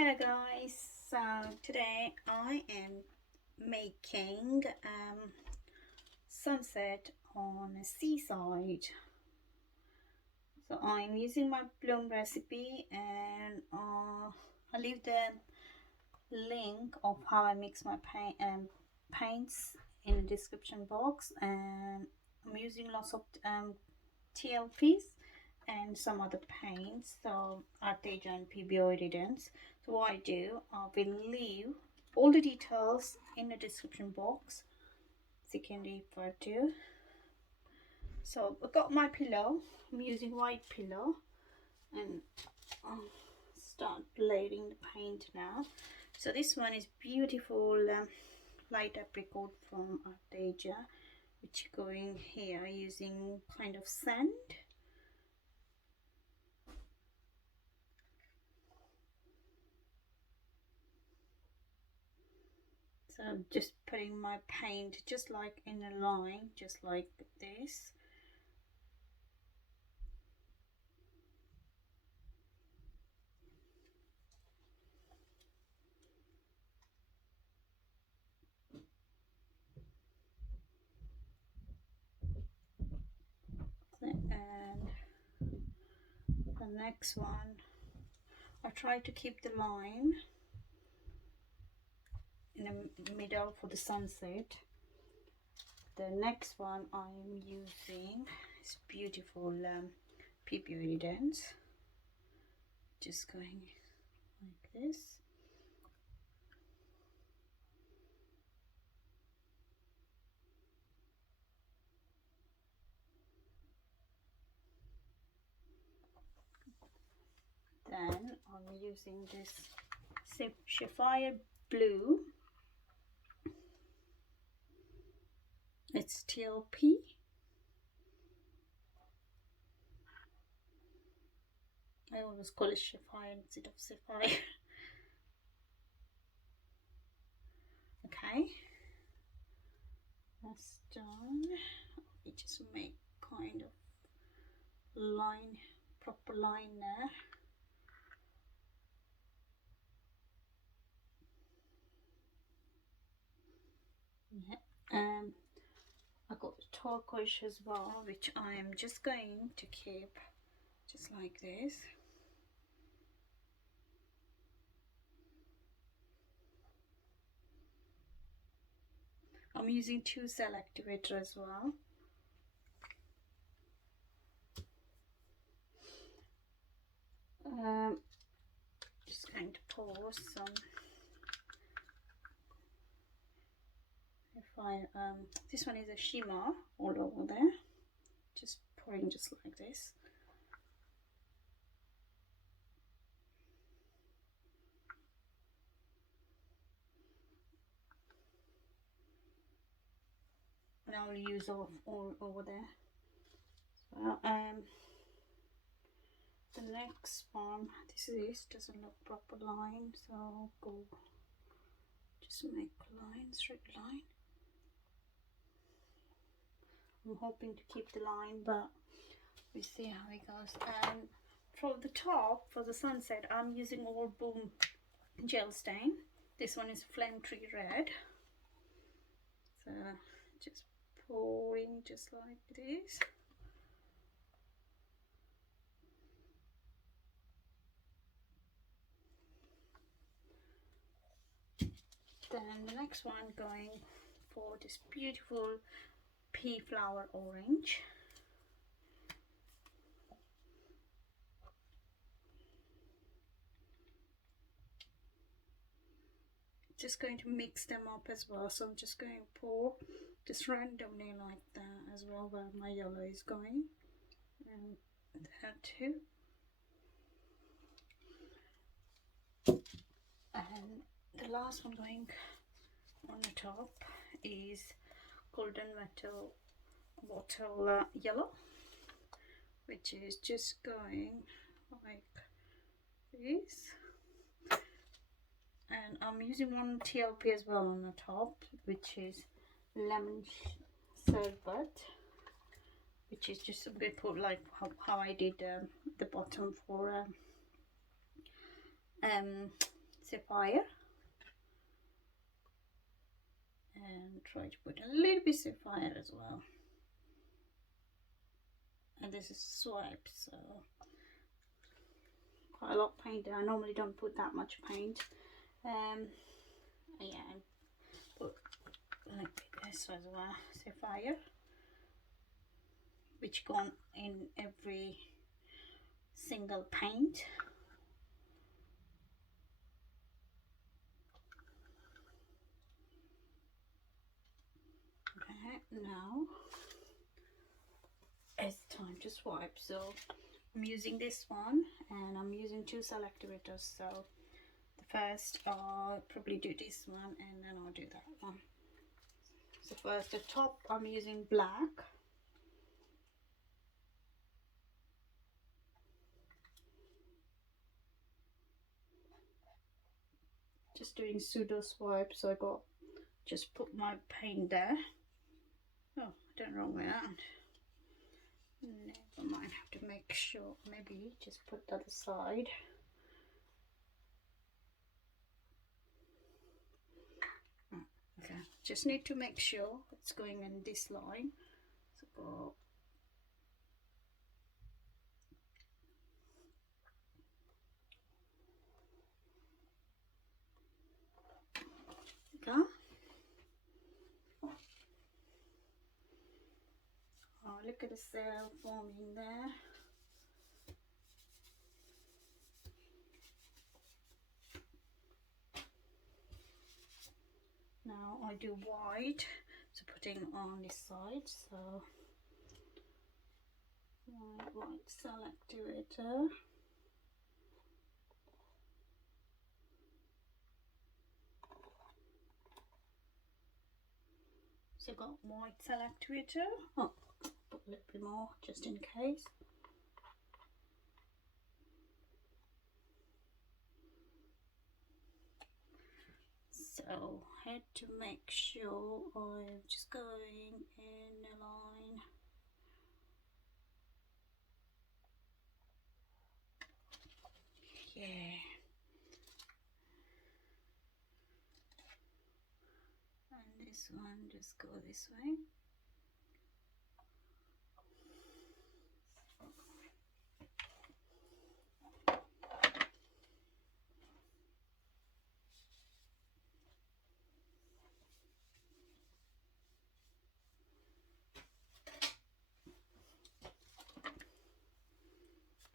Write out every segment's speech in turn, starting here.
Hello guys, so today I am making sunset on a seaside. So I'm using my bloom recipe, and I'll leave the link of how I mix my paints in the description box. And I'm using lots of TLPs and some other paints, so Arteza and Pebeo Iridescent. So what I do, I will leave all the details in the description box so you can refer to. So I got my pillow. I'm using white pillow, and I'll start layering the paint now. So this one is beautiful light apricot from Arteza, which going here using kind of sand. So I'm just putting my paint just like in a line, just like this. And the next one, I try to keep the line in the middle for the sunset. The next one I'm using is beautiful Pebeo Iridescent. Just going like this. Then I'm using this Sapphire blue. It's TLP. I always call it Sapphire instead of Sapphire. Okay, that's done. We just make kind of line, proper line there. Yeah. I got the turquoise as well, which I am just going to keep just like this. I'm using 2-cell activator as well. Just going to pour some. This one is a shimmer all over there. Just pouring just like this. And I'll use all over there. So, the next one, this doesn't look proper line, so I'll go just make a line, straight line. I'm hoping to keep the line, but we see how it goes. And for the top, for the sunset, I'm using all boom gel stain. This one is Flame Tree Red. So just pouring just like this. Then the next one, going for this beautiful pea flower orange. Just going to mix them up as well, so I'm just going to pour just randomly like that as well, where my yellow is going, and that too. And the last one going on the top is golden wattle yellow, which is just going like this. And I'm using one TLP as well on the top, which is Lemon Sorbet, which is just, I'm going to put like how I did the bottom for Sapphire, and try to put a little bit Sapphire as well. And this is swipe, so quite a lot of paint there. I normally don't put that much paint. Yeah, put like this as well, Sapphire, which gone in every single paint. Okay, now it's time to swipe. So I'm using this one, and I'm using two cell activators. So the first I'll probably do this one, and then I'll do that one. So first the top, I'm using black. Just doing pseudo swipe, so I got just put my paint there. Oh, I done wrong way around. Never mind, have to make sure, maybe just put the other side. Okay, just need to make sure it's going in this line. So go. Okay. Oh, look at the cell forming there. Now I do white, so putting on this side, so white cell activator. So got white cell activator. Oh, put a little bit more just in case. So had to make sure I'm just going in a line. Yeah. And this one just go this way.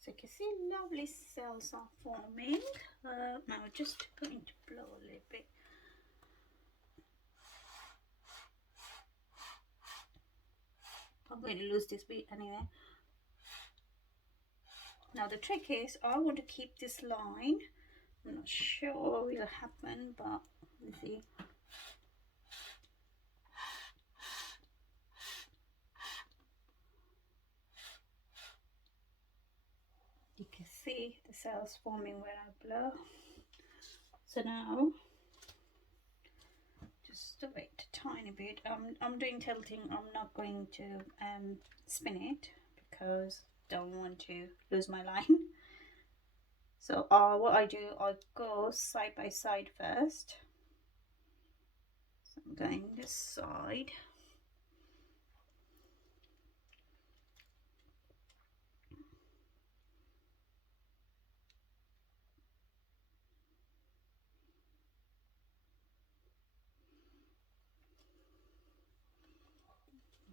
So you can see lovely cells are forming. Now I'm just going to blow a little bit. I'm going to lose this bit anyway. Now the trick is I want to keep this line. I'm not sure what will happen, but let's see. You can see the cells forming when I blow. So now just wait a tiny bit. I'm doing tilting. I'm not going to spin it because I don't want to lose my line. So what I do, I go side by side first. So I'm going this side.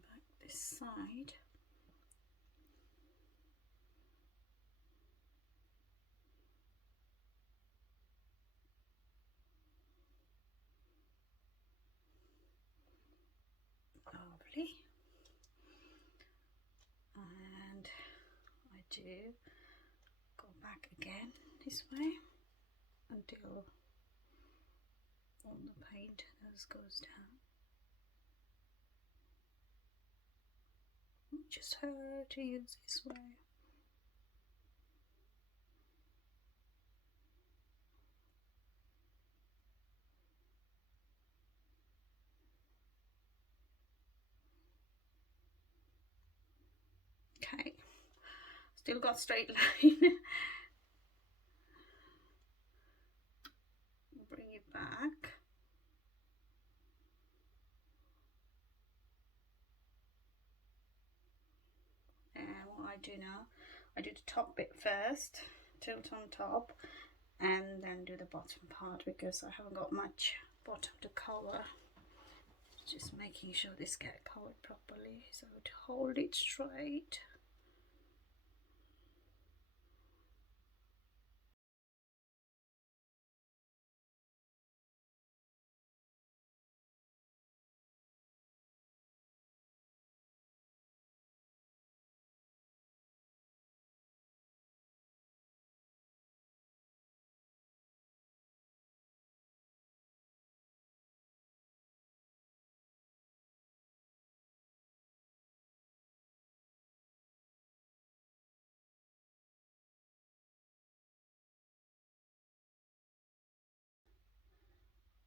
Back this side. Lovely. And I do go back again this way until all the paint goes down. Just her to use this way. Okay, still got straight line. back. And what I do now, I do the top bit first, tilt on top, and then do the bottom part because I haven't got much bottom to cover. Just making sure this gets covered properly, so to hold it straight.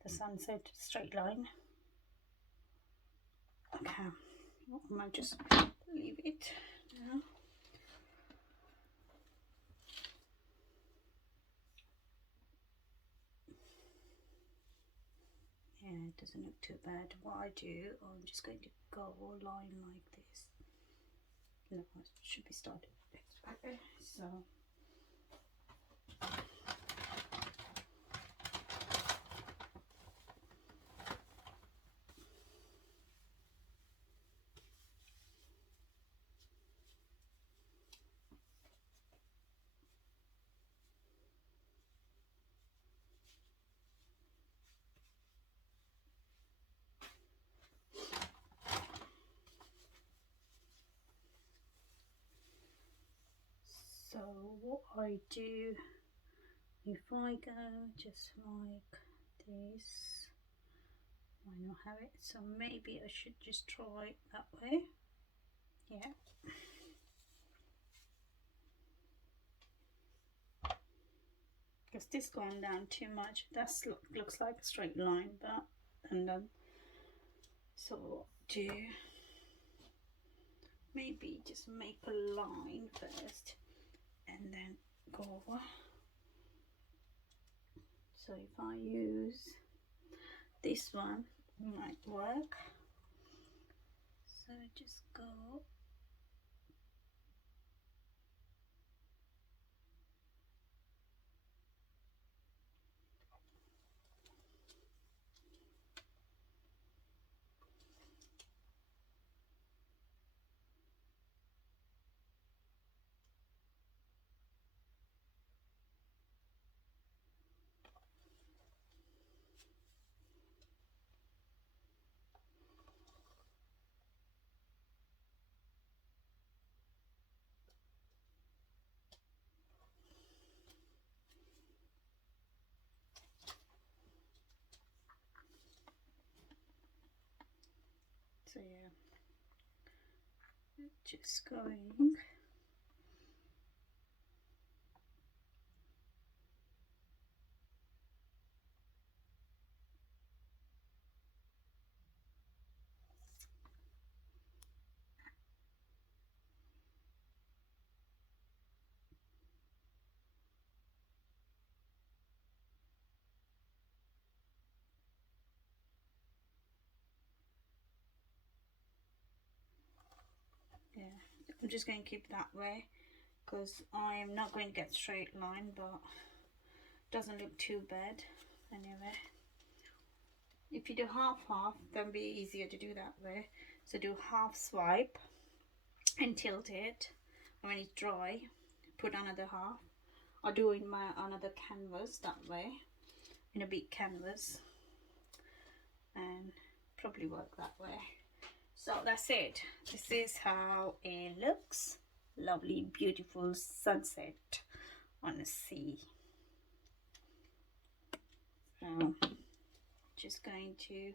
The sunset straight line. Okay, I might just leave it now. Yeah, it doesn't look too bad. What I do, I'm just going to go a line like this. No, it should be started this way. So what I do, if I go just like this, why not have it? So maybe I should just try it that way. Yeah. Because this gone down too much. That's looks like a straight line, but and then so do maybe just make a line first and then go over. So if I use this one, it might work. So just go. So yeah, just going. Yeah, I'm just going to keep that way because I'm not going to get straight line, but doesn't look too bad anyway. If you do half then be easier to do that way. So do half swipe and tilt it, and when it's dry put another half. I'll do in my another canvas that way, in a big canvas, and probably work that way. So that's it. This is how it looks. Lovely beautiful sunset on the sea. So just going to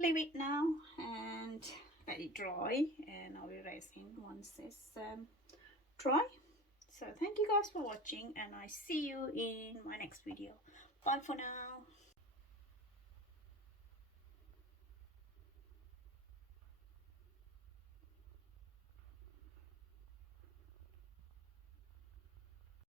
leave it now and let it dry, and I'll be erasing once it's dry. So thank you guys for watching, and I see you in my next video. Bye for now.